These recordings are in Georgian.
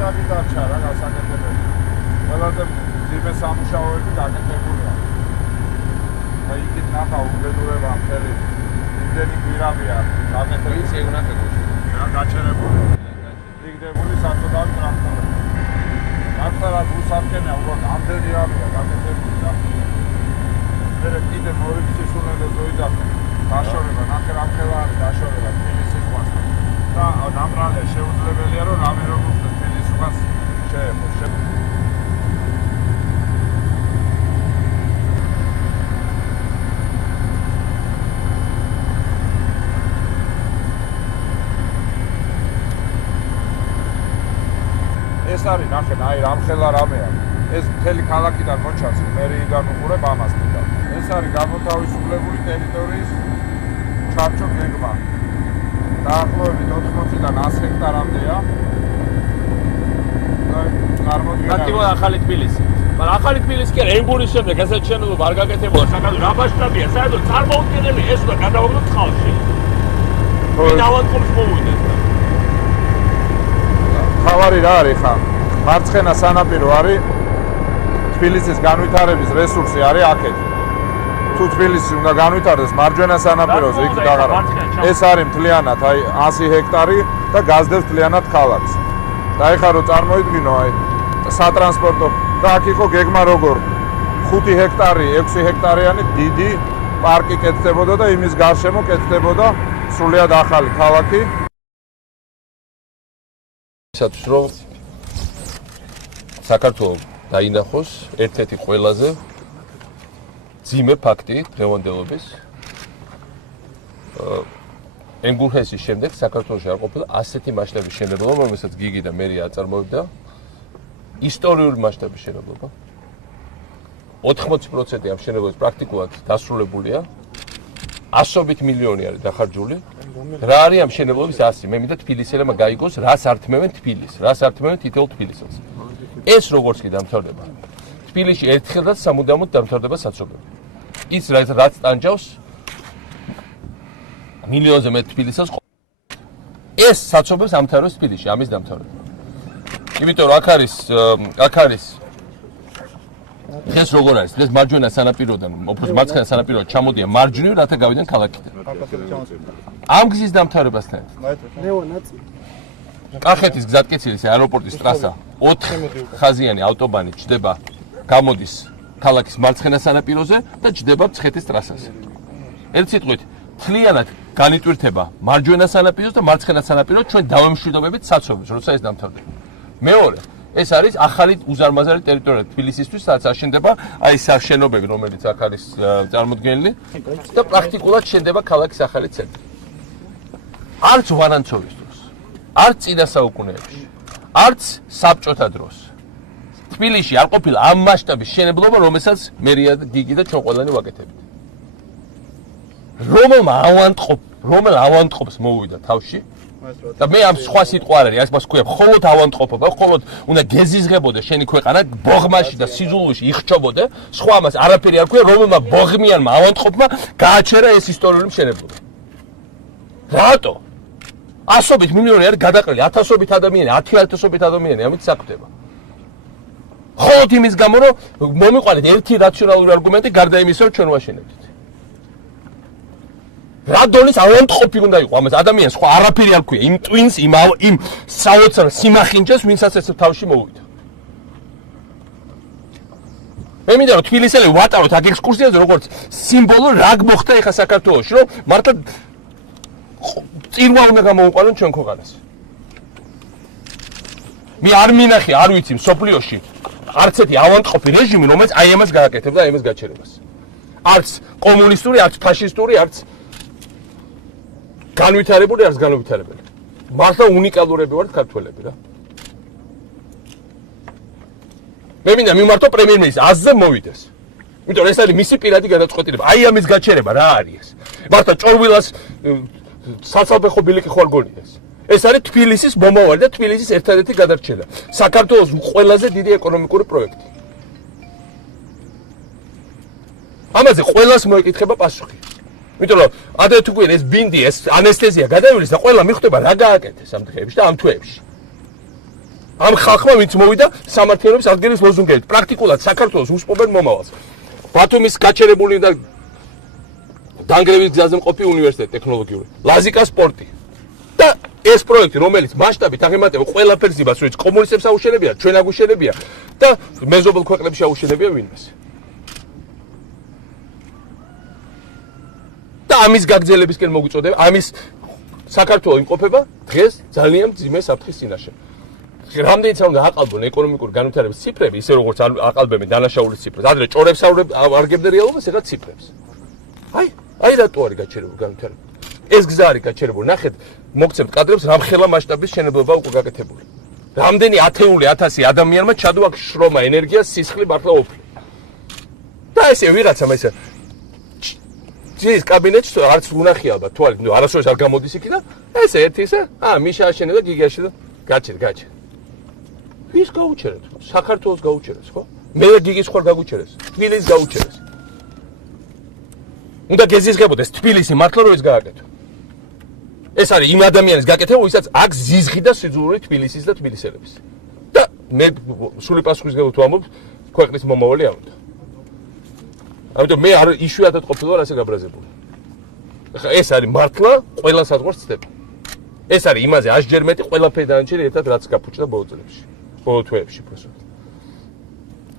კარგი დარჩა რა გასაკეთებელი. ყველაზე ძიმე სამუშაოები გაკეთებულია. და იქით ნახა უბედურება მთელი იმდენი გვირაბია გაკეთებული. ის ეგ უნდა გეკეთოს. რა გაჩერებული. იგდებული საწოდავი ტრაქტორი. ტრაქტორად უსამქენია უბრალოდ ამდენი რამეა გაკეთებული და მერე კიდე მოვიქცეს უნდა ზოიდა დაშორება, ნახე რამხელა არის დაშორება თბილისის ზღვასთან. და ნამრალია შეუძლებელია რომ რამე რომ უხდეს თბილისის ზღვას შეეყო. ეს არის ნახე, აი რამხელა რამეა. ეს მთელი ქალაქიდან მოჩანს, მერიიდან უყურებ ამას და ეს არის გამოთავისუფლებული ტერიტორიის ჩარჩო გეგმა. დაახლოებით 80-დან 100 ჰექტარამდეა. პრაქტიკულად ახალი თბილისი. მაგრამ ახალი თბილისი კი არა, ენგურის შემდეგ ესეთ შენობები არ გაკეთებულა საქართველოს. რა მასშტაბია, საერთოდ წარმოუდგენელი ეს უნდა გადავაგდოთ წყალში. დავანტყობს მოვიდეს. ხავარი რა არის ხა? მარცხენა სანაპირო არის თბილისის განვითარების რესურსი არის აქეთ. თუ თბილისი უნდა განვითარდეს მარჯვენა სანაპიროზე იქ დაღარა. ეს არის მთლიანად აი 100 ჰექტარი და გაზდევს მთლიანად ქალაქს. და ეხლა რო წარმოიდგინო აი სატრანსპორტო და აქ იყო გეგმა როგორ 5 ჰექტარი, 6 ჰექტარიანი დიდი პარკი კეთდებოდა და იმის გარშემო კეთდებოდა სრულიად ახალი ქალაქი. ისათვის რომ საქართველოს დაინახოს ერთ-ერთი ყველაზე ძიმე ფაქტი დღევანდელობის ენგურჰესის შემდეგ საქართველოში არ ყოფილა ასეთი მასშტაბის მშენებლობა, რომელსაც გიგი და მერია აწარმოებდა ისტორიული მასშტაბის მშენებლობა. 80% ამ მშენებლობის პრაქტიკულად დასრულებულია. ასობით მილიონი არის დახარჯული. რა არის ამ მშენებლობის ასი? მე მინდა თბილისელებმა გაიგოს, რას ართმევენ თბილისს, რას ართმევენ თითოეულ თბილისელს. ეს როგორც კი დამთავრდება. თბილისში ერთხელაც სამუდამოდ დამთავრდება საცობები. ის რაც ტანჯავს მილიონზე მეტ თბილისელს ეს საცობებს ამთავრებს თბილისში, ამის დამთავრება. იმიტომ რომ აქ არის ეს როგორ არის? ეს მარჯვენა სანაპიროდან, უფრო მარცხენა სანაპიროდან ჩამოდიან მარჯვნივ, რათა გავიდნენ ქალაქიდან. ამ გზის დამთავრებასთან კახეთის გზატკეცილის აეროპორტის ტრასა 4 ხაზიანი ავტობანი ჯდება, გამოდის ქალაქის მარცხენა სანაპიროზე და ჯდება მცხეთის ტრასაზე. ერთ სიტყვით, მთლიანად განიტვირთება მარჯვენა სანაპიროს და მარცხენა სანაპიროს ჩვენ დავემშვიდობებით საცობებს, როცა ეს დამთავრდება. მეორე, ეს არის ახალი უზარმაზარი ტერიტორია თბილისისთვის, სადაც აშენდება აი ეს შენობები, რომელიც აქ არის წარმოდგენილი და პრაქტიკულად შენდება ქალაქის ახალი ცენტრი. არც ვარანცოვის დროს, არც წინა საუკუნეებში, არც საბჭოთა დროს. თბილისში არ ყოფილა ამ მასშტაბის მშენებლობა, რომელსაც მერია გიგი და ჩვენ ყველანი ვაკეთებთ. რომელ ავანტყოფს მოვიდა თავში და მე ამ სხვა სიტყვა არ არის, მას ქვია მხოლოდ ავანტყოფობა, მხოლოდ უნდა გეზიზღებოდე შენი ქვეყანა ბოღმაში და სიზულუში იხჩობოდე, სხვა მას არაფერი არ ქვია, რომელმა ბოღმიანმა ავანტყოფმა გააჩერა ეს ისტორიული მშენებლობა. რატო? ასობით მილიონი არის გადაყრილი, ათასობით ადამიანი, 10,000-ობით ადამიანი ამით საქმდება. მხოლოდ იმის გამო, რომ მომიყვანეთ ერთი რაციონალური არგუმენტი გარდა იმისა, რომ ჩვენ ვაშენებდით. რა დონის ავანტყოფი უნდა იყო ამას ადამიანს სხვა არაფერი არ ქვია იმ ტვინს იმ საოცარ სიმახინჯეს ვინცაც ეს თავში მოვიდა. მე მინდა რომ თბილისელები ვატაროთ აქ ექსკურსიაზე როგორც სიმბოლო რა მოხდა ეხა საქართველოში რომ მართლა წირვა უნდა გამოუყარონ ჩვენ ქვეყანას. მე არ მინახე არ ვიცი მსოფლიოში არც ერთი ავანტყოფი რეჟიმი რომელიც აი ამას გააკეთებდა აი ამას გაჩერებას. არც კომუნისტური, არც ფაშისტური, არც განვითარებული არის განვითარებელი. მართლა უნიკალურები ვართ ქართველები რა. მე მინდა მიმართო პრემიერ-მინისტრს აზზე მოვიდეს. იმიტომ ეს არის მისი პირადი გადაწყვეტილება. აი ამის გაჩერება რა არის ეს? მართლა ჭორვილას საცალფეხო ბილიკი ხوار გონიდეს. ეს არის თბილისის მომავალი და თბილისის ერთადერთი გადარჩენა. საქართველოს ყველაზე დიდი ეკონომიკური პროექტი. ამაზე ყველას მოეკითხება პასუხი. იმიტომ რომ ადრე თუ გვიან ეს ბინდი, ეს ანესთეზია გადაივლის და ყველა მიხვდება რა გააკეთეს ამ დღეებში და ამ თვეებში. ამ ხალხმა ვინც მოვიდა სამართლიანობის აღდგენის ლოზუნგებით. პრაქტიკულად საქართველოს უსპობენ მომავალს. ბათუმის გაჩერებული და დანგრევის გზაზე მყოფი უნივერსიტეტი ტექნოლოგიური. ლაზიკა სპორტი. და ეს პროექტი, რომელიც მასშტაბით აღემატება ყველაფერს იმას, რომელიც კომუნისტებს აუშენებია, ჩვენ აგუშენებია და მეზობელ ქვეყნებში აუშენებია ვინმეს. და ამის გაგრძელებისკენ მოგვიწოდება, ამის საქართველოს იმყოფება დღეს ძალიან მძიმე საფრთხის წინაშე. რამდენიც არ უნდა აყალბონ ეკონომიკური განვითარების ციფრები, ისე როგორც აყალბებენ დანაშაულის ციფრებს. ადრე ჭორებს არგებდნენ რეალობას, ეხლა ციფრებს. აი რატო არის გაჩერებული განვითარება? ეს გზა არის გაჩერებული. ნახეთ, მოგცემთ კადრებს, რამხელა მასშტაბის შენებლობა უკვე გაკეთებული. რამდენი ათეული ათასი ადამიანმა ჩადო აქ შრომა, ენერგია, სისხლი, მართლა ოფლი. და ესე ვიღაცამ ესე ძის კაბინეტში არც უნახი ალბათ თვალით, ნუ არასოდეს არ გამოდის იქიდან. ესე ერთი ესე, მიშა აშენე და გიგაში და გაჩერ. ვის გაუჩერეთ? საქართველოს გაუჩერეს, ხო? მე და გიგის ხარ გაგუჩერეს. თბილისს გაუჩერეს. უნდა გეზიზღებოდეს თბილისი მართლა რო ის გააკეთო. ეს არის იმ ადამიანის გაკეთება, ვისაც აქვს ზიზღი და სიძულვი თბილისის და თბილისელების. და მე სული პასუხისგებლად ვამბობ, ქვეყნის მომავალი არ უნდა. ამიტომ მე არ იშვიათად ყოფილვარ ასე გაბრაზებული. ახლა ეს არის მართლა ყველა საზღვარს ცდება. ეს არის იმაზე 100 ჯერ მეტი ყველაფერი დანარჩენი ერთად რაც გაფუჭდა ბოლო წლებში, ბოლო თვეებში პროსოდ.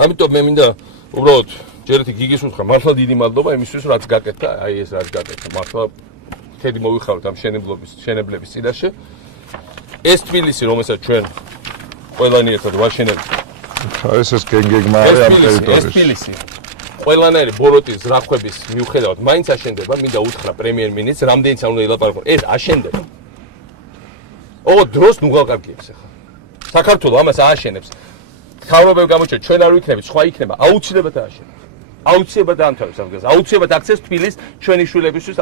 ამიტომ მე მინდა უბრალოდ ჯერ ერთი გიგის უთხრა, მართლა დიდი მადლობა იმისთვის, რაც გაკეთდა, აი ეს რაც გაკეთდა. მართლა ქედი მოვიხაროთ ამ შენებლების წინაშე. ეს თბილისი, რომელსაც ჩვენ ყველანი ერთად ვაშენებთ. ეს გენგეგმა არის ამ ტერიტორიაში. ეს თბილისი ყველანაირი ბოროტის ზრახვების მიუხედავად მაინც აშენდება, მინდა უთხრა პრემიერ-მინისტრს, რამდენიც არ უნდა ელაპარაკონ, ეს აშენდება. დროს ნუ გავკარგებს ახლა. საქართველოს ამას ააშენებს. თავრობები გამოჩნდა, ჩვენ არ ვიქნებით, სხვა იქნება, აუცილებლად ააშენებს. აუცილებლად დაამთავრებს ამ გზას. აუცილებლად აქცევს თბილის ჩვენი შვილებისთვის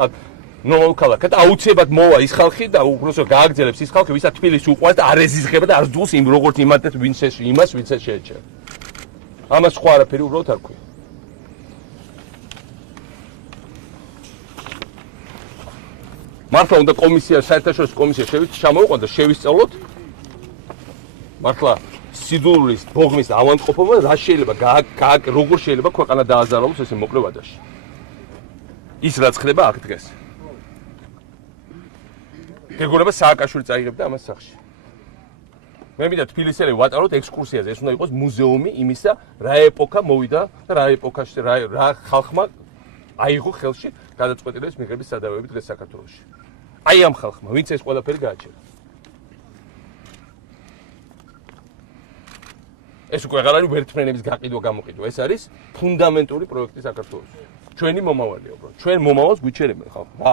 ნორმალ ქალაქად. აუცილებლად მოვა ის ხალხი და უბრალოდ გააგრძელებს ის ხალხი, ვისაც თბილისი უყვარს და არ ეზიზღება და არ ზღუს იმ როგორც იმათაც ვინც იმას ვინც შეეჩერა. ამას სხვა არაფერი უბრალოდ არ ქვია. მართლა უნდა კომისია, საერთაშორისო კომისია ჩამოვიყვანოთ და შევისწავლოთ მართლა სიძულვის, ბოღმის ავანტყოფობა რა შეიძლება როგორ შეიძლება ქვეყანა დააზარალოს ესე მოკლე ვადაში. ის რაც ხდება აქ დღეს. გეგონება სააკაშვილი წაიღებდა ამას სახში. მე მინდა თბილისელები ვატაროთ ექსკურსიაზე, ეს უნდა იყოს მუზეუმი იმისა, რა ეპოქა მოვიდა და რა ეპოქაში რა ხალხმა აიღო ხელში გადაწყვეტილების მიღების სადავეები დღეს საქართველოში. აი ამ ხალხმა, ვინც ეს ყველაფერი გააჩერა. ეს უკვე აღარ არის ვერტმფრენების გაყიდვა გამოყიდვა, ეს არის ფუნდამენტური პროექტი საქართველოში. ჩვენი მომავალია უბრალოდ. ჩვენ მომავალს გვიჩერებენ ხალხმა.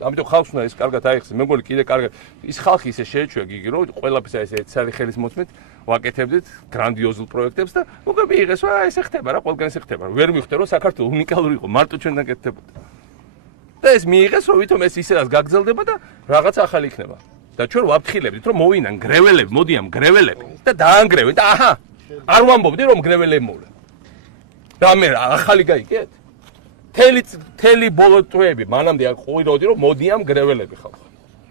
ამიტომ ხალხს უნდა ეს კარგად აიხსნას. მე მგონი კიდე კარგად ის ხალხი ისე შეეჩვია გიგი, რომ ყველაფერს ეს ერთსარი ხელის მოწმით ვაკეთებდით გრანდიოზულ პროექტებს და უკვე მიიღეს, ესე ხდება რა, ყველგან ესე ხდება. ვერ მივხვდე რომ საქართველოს უნიკალური იყო, მარტო ჩვენთან კეთდებოდა. და ეს მიიღეს, რომ ვითომ ეს ისედაც გაგრძელდება და რაღაც ახალი იქნება. და ჩვენ ვაფრთხილებდით, რომ მოვინან გრეველები, მოდიან გრეველები და დაანგრევენ და აჰა, არ ვამბობდი რომ გრეველები მოვლენ. და მე ახალი გაიგეთ? თელი ბოლო თვეები მანამდე ყვიროდი რომ მოდიან გრეველები ხალხო.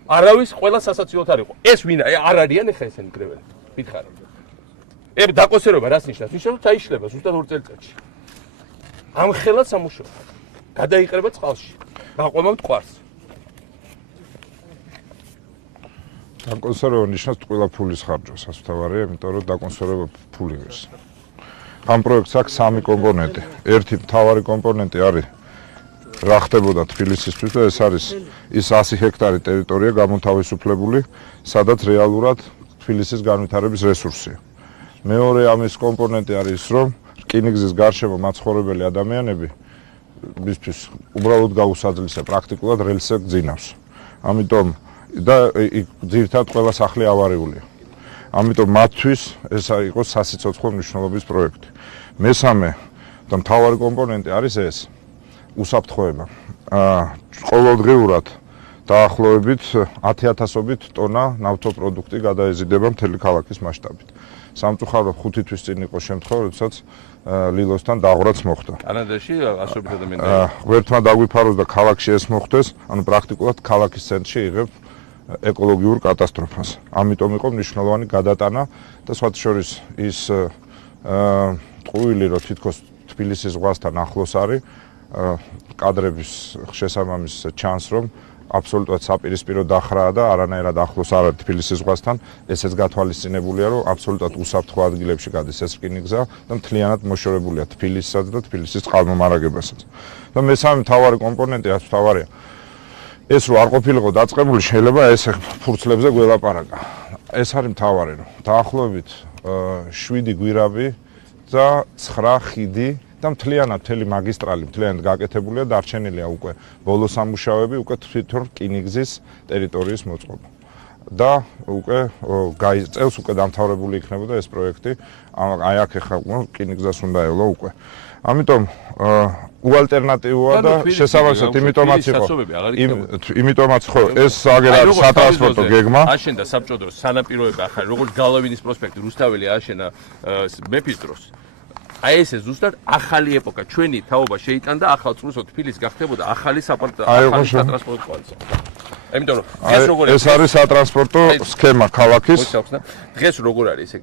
არავის ყველა სასაცილოდ არ იყო. ეს ვინ არ არიან ახლა ესენი გრეველები. მითხარი. დაკონსერვება რას ნიშნავს? ნიშნავს რომ ჩაიშლება ზუსტად 2 წელიწადში. ამ ხელად სამუშაო. გადაიყრება წყალში. გაყვება მტკვარს. დაკონსერვება ნიშნავს ყველა ფულის ხარჯვას, ასე თავარია, იმიტომ რომ დაკონსერვება ფული ღირს. ამ პროექტს აქვს 3 კომპონენტი. ერთი მთავარი კომპონენტი არის რა ხდებოდა თბილისისთვის და ეს არის ის 100 ჰექტარი ტერიტორია გამოთავისუფლებული, სადაც რეალურად თბილისის განვითარების რესურსია. მეორე ამის კომპონენტი არის ის, რომ რკინიგზის გარშემო მაცხოვრებელი ადამიანები მისთვის უბრალოდ გაუსაძლისია პრაქტიკულად რელსზე გძინავს. ამიტომ და ძირითადად ყველა სახლი ავარიულია. ამიტომ მათთვის ეს იყო სასიცოცხლო მნიშვნელობის პროექტი. მესამე და მთავარი კომპონენტი არის ეს უსაფრთხოება. ყოველდღიურად დაახლოებით 10,000-ობით ტონა ნავთობპროდუქტი გადაეზიდება მთელი ქალაქის მასშტაბით. სამწუხაროდ 5 თვის წინ იყო შემთხვევა, როდესაც ლილოსთან დაღვრაც მოხდა. კანადაში ასობით ადამიანი ღმერთმა დაგვიფაროს და ქალაქში ეს მოხდეს, ანუ პრაქტიკულად ქალაქის ცენტრში იღებ ეკოლოგიურ კატასტროფას. ამიტომ იყო მნიშვნელოვანი გადატანა და სხვათა შორის ის ტყუილი რო თითქოს თბილისის ზღვასთან ახლოს არის, კადრების შესაბამის ჩანს რომ აბსოლუტურად საპირისპირო დახრაა და არანაირად ახლოს არ არის თბილისის ზღვასთან, ესეც გათვალისწინებულია, რომ აბსოლუტურად უსაფრთხო ადგილებში გადის ეს რკინიგზა და მთლიანად მოშორებულია თბილისსაც და თბილისის წყალმომარაგებასაც. და მესამე მთავარი კომპონენტი, რაც მთავარია, ეს რო არ ყოფილიყო დაწყებული, შეიძლება ეს ფურცლებზე გველაპარაკა. ეს არის მთავარი, რომ დაახლოებით 7 გვირაბი და 9 ხიდი და მთლიანად მთელი მაგისტრალი მთლიანად გაკეთებულია, დარჩენილია უკვე ბოლო სამუშაოები, უკვე თვითონ რკინიგზის ტერიტორიის მოწყობა. და უკვე გაიწევს, უკვე დამთავრებული იქნებოდა ეს პროექტი, აი აქ ახლა რკინიგზას უნდა ელო უკვე. ამიტომ უალტერნატივოა და შესაბამისად იმიტომაც ხო ეს აგერ არის სატრანსპორტო გეგმა. აშენდა საბჭო დროს სანაპიროები ახალი, როგორც გალავინის პროსპექტი, რუსთაველი აშენა მეფის დროს. აი ესე ზუსტად ახალი ეპოქა, ჩვენი თაობა შეიტანდა ახალ წრუს, თბილისი გახდებოდა ახალი სატრანსპორტო კვანძი. იმიტომ რომ ეს არის სატრანსპორტო სქემა ქალაქის. დღეს როგორ არის ესე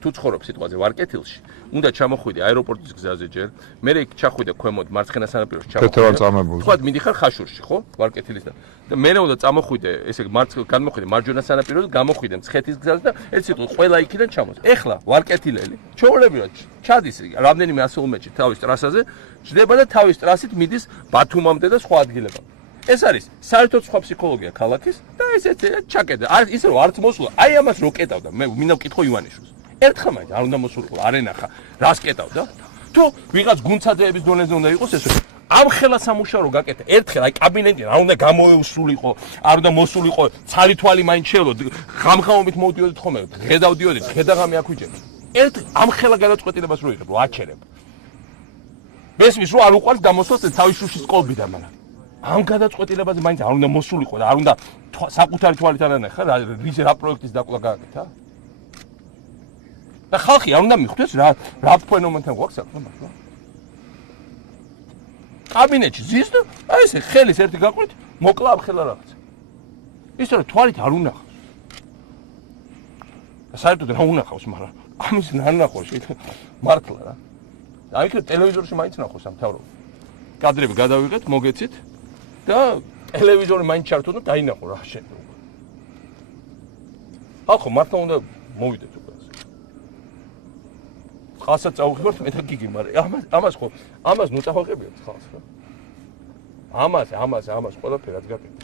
თუ ცხოვრობ სიტყვაზე ვარკეთილში, უნდა ჩამოხვიდე აეროპორტის გზაზე ჯერ, მე იქ ჩახვიდე ქვემოთ მარცხენა სანაპიროში ჩამოხვიდე. თქვა მიდიხარ ხაშურში, ხო? ვარკეთილისთან. და მე უნდა წამოხვიდე, ესე გამოხვიდე მარჯვენა სანაპიროზე, გამოხვიდე მცხეთის გზაზე და ერთ სიტყვით ყველა იქიდან ჩამოს. ეხლა ვარკეთილელი, ჩაოლებიათ, ჩადის რამდენიმე 100 მეტრში თავის ტრასაზე, ჯდება და თავის ტრასით მიდის ბათუმამდე და სხვა ადგილებამდე. ეს არის საერთოდ სხვა ფსიქოლოგია ქალაქის და ესეც ჩაკეტა. ისე რომ არც მოსულა, აი ამას რო კეტავდა, მე მინდა ვკითხო ივანიშვილს. ერთხელ მაინც არ უნდა მოსულიყო, არ ენახა, რას კეტავდა? თუ ვიღაც გუნცადეების დონეზე უნდა იყოს ეს ამ ხელა სამუშაო რო გაკეთე, ერთხელ აი კაბინეტი რა უნდა გამოეუსულიყო, არ უნდა მოსულიყო, ცალი თვალი მაინც შევლო, ღამღამობით მოვდიოდით ხოლმე, დღე დავდიოდით, ხედაღამი აქვიჭებთ. ერთ ამ ხელა გადაწყვეტილებას რო იღებ, რო აჩერებ. მესმის რომ არ უყურს გამოსვას თავის შუშის კოლბიდან, მაგრამ ამ გადაწყვეტილებაზე მაინც არ უნდა მოსულიყო და არ უნდა საკუთარი თვალით არ ანახა რა პროექტის დაკლა გააკეთა. და ხალხი არ უნდა მიხვდეს რა ფენომენთან გვაქვს საქმე მართლა. კაბინეტში ზის და აი ესე ხელის ერთი გაყვით, მოკლა ამ ხელა რაღაც. ისე რომ თვალით არ უნახავს. საერთოდ რა უნახავს, მაგრამ ამის ნანახოს მართლა რა. აი იქ ტელევიზორში მაინც ნახოს ამ თავრობ. კადრები გადავიღეთ, მოგეცით და ტელევიზორი მაინც ჩართო და დაინახო რა შედა. ახლა მართლა უნდა მოვიდეთ უკვე. ხალხსაც წავუხებთ მე და გიგი, მაგრამ ამას ნუ წავაღებიათ ხალხს რა. ამას ყველაფერად გაკეთე.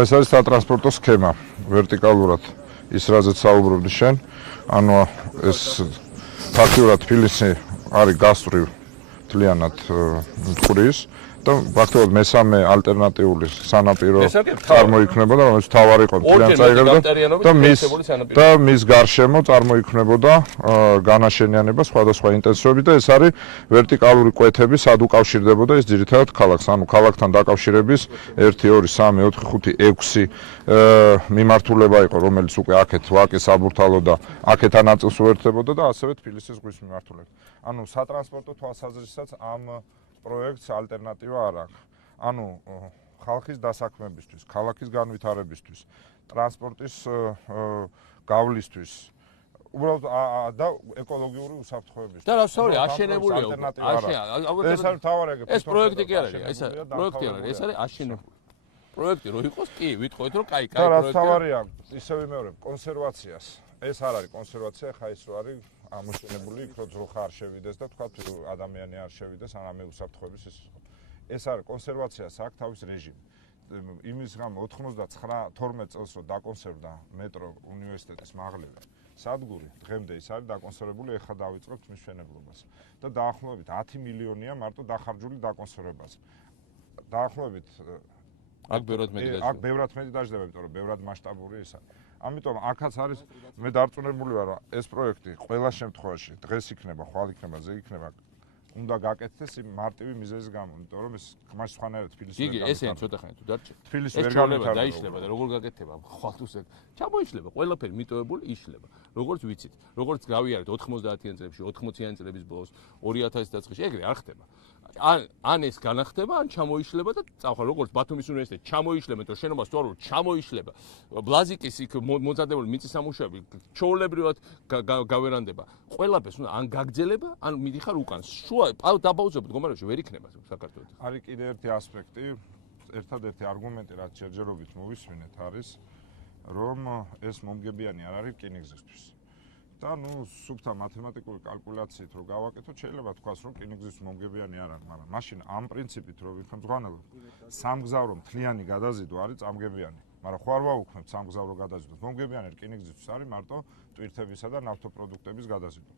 ეს არის სატრანსპორტო სქემა, ვერტიკალურად ის რაზეც საუბრობდი შენ, ანუ ეს ფაქტიურად თბილისი არის გასწვრივ მთლიანად მტკვრის და ფაქტობრივად მესამე ალტერნატიული სანაპირო წარმოიქმნებოდა, რომელიც თავარი იყო მთლიან წაიღებდა და მის გარშემო წარმოიქმნებოდა განაშენიანება სხვადასხვა ინტენსივობით და ეს არის ვერტიკალური კვეთები, სად უკავშირდებოდა ეს ძირითადად ქალაქს, ანუ ქალაქთან დაკავშირების 1 2 3 4 5 6 მიმართულება იყო, რომელიც უკვე აქეთ ვაკის საბურთალო და აქეთ ნაწილს უერთდებოდა და ასევე თბილისის ზღვის მიმართულებით. ანუ სატრანსპორტო თვალსაზრისითაც ამ პროექტს ალტერნატივა არ აქვს. ანუ ხალხის დასაქმებისთვის, ქალაქის განვითარებისთვის, ტრანსპორტის გავლისთვის, უბრალოდ და ეკოლოგიური უსაფრთხოებისთვის. და რა სწორი, აშენებულია. ეს არის მთავარი ეგ. ეს პროექტი კი არის, ეს პროექტი არის, ეს არის აშენებული. პროექტი რო იყოს, კი, ვიტყოდით რომ კაი პროექტია. და რა მთავარია, ისე ვიმეორებ, კონსერვაციას. ეს არ არის კონსერვაცია, ხა ის რო არის ამოშენებული, იქ რო ძროხა არ შევიდეს და თქვა ადამიანი არ შევიდეს, ანამე უსაფრთხოების ეს არის კონსერვაციას აქვს თავის რეჟიმი. იმის გამო 99-12 წელს რო დაკონსერვდა მეტრო უნივერსიტეტის მაღლები, სადგური დღემდე ის არის დაკონსერვებული, ეხლა დავიწყებთ მის მშენებლობას. და დაახლოებით 10 მილიონია მარტო დახარჯული დაკონსერვებაზე. დაახლოებით აქ ბევრად მეტი დაждდება, იმიტომ რომ ბევრად მასშტაბური ის არის. ამიტომ აქაც არის მე დარწმუნებული ვარ, რომ ეს პროექტი ყველა შემთხვევაში დღეს იქნება, ხვალ იქნება, ზე იქნება, უნდა გაკეთდეს იმ მარტივი მიზეზის გამო, იმიტომ რომ ეს მას სხვანაირად თბილისი ვერ გამიტარდება. იგი ესენი ცოტა ხანი თუ დარჩა. თბილისი ვერ გამიტარდება. დაიშლება და როგორ გაკეთდება? ხვალ თუ ჩამოიშლება, ყველაფერი მიტოვებული იშლება. როგორც ვიცით, როგორც გავიარეთ 90-იან წლებში, 80-იან წლების ბოლოს, 2000 წლებში, ეგრე არ ხდება. ან ეს განახდება, ან ჩამოიშლება და წავხარ როგორც ბათუმის უნივერსიტეტი ჩამოიშლება, თუ შენობა სწორად ჩამოიშლება. ბლაზიკის იქ მოწადებული მიწის სამუშაოები ჩაოლებრივად გავერანდება. ყველაფერს უნდა ან გაგძელება, ან მიდიხარ უკან. შუა დაბაუზებად მდგომარეობაში ვერ იქნება საქართველოს. არის კიდე ერთი ასპექტი, ერთადერთი არგუმენტი, რაც ჯერჯერობით მოვისმინეთ, არის რომ ეს მომგებიანი არ არის რკინიგზისთვის. და სუფთა მათემატიკური კალკულაციით რო გავაკეთოთ, შეიძლება თქვას, რომ რკინიგზის მომგებიანი არ არის, მაგრამ მაშინ ამ პრინციპით რო ვიხმძღვანელობ, სამგზავრო მთლიანი გადაზიდვა არის წამგებიანი. მაგრამ ხო არ ვაუქმებთ სამგზავრო გადაზიდვას. მომგებიანი რკინიგზისთვის არის მარტო ტვირთებისა და ნავთობპროდუქტების გადაზიდვა.